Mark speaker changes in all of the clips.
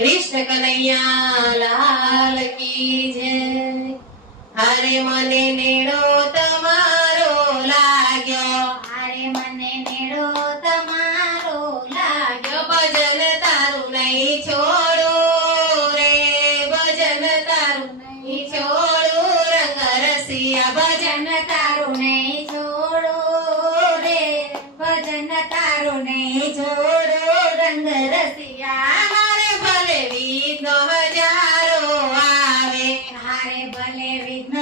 Speaker 1: કૃષ્ણ કનૈયા લાલ કી જય. હરે મને નેડો તમારો લાગ્યો.
Speaker 2: હરે મને નેડો તમારો લાગ્યો.
Speaker 1: ભજન તારું નહીં છોડો રે. ભજન તારું નહીં છોડો રંગ રસિયા. ભજન
Speaker 2: તારું નહીં છોડો રે. ભજન તારું નહીં છોડો રંગ રસિયા.
Speaker 1: हमारे
Speaker 2: भले विघ्न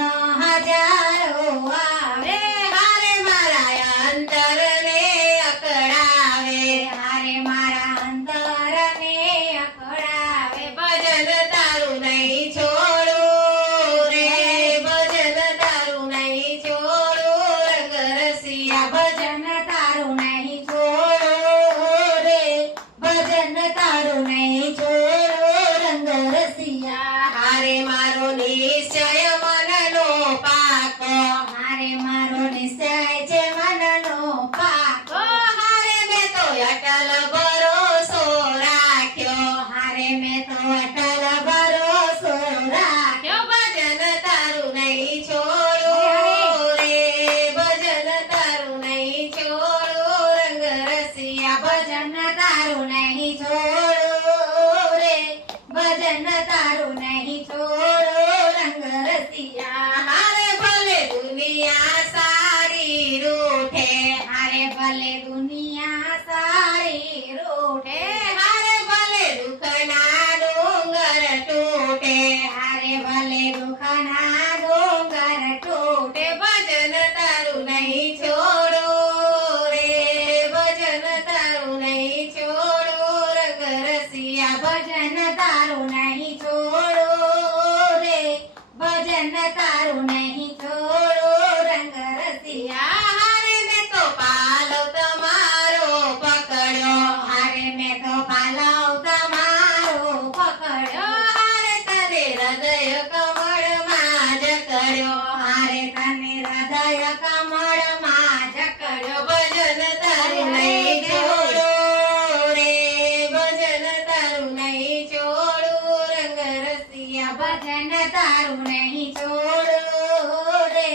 Speaker 2: में तो अट
Speaker 1: भजन तारू नहीं छोड़ो
Speaker 2: रे भजन तारू नहीं
Speaker 1: ભજન તારું નહીં છોડો રે.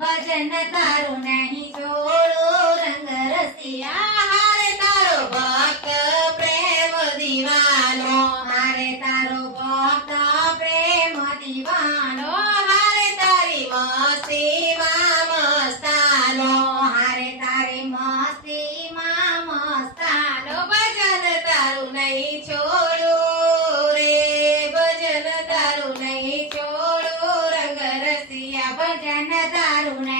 Speaker 1: ભજન તારું નહીં છોડો. રંગ રસિયા,
Speaker 2: હારે તારો ભક્ત પ્રેમ દીવાનો.
Speaker 1: હારે તારો
Speaker 2: ભક્ત પ્રેમ દિવાનો.
Speaker 1: હારે તારી મસી માં મસ્તાનો.
Speaker 2: હારે
Speaker 1: તારી મસ્તી માં મસ્તાનો. ભજન તારું નહીં છોડો
Speaker 2: తపజన తరుణ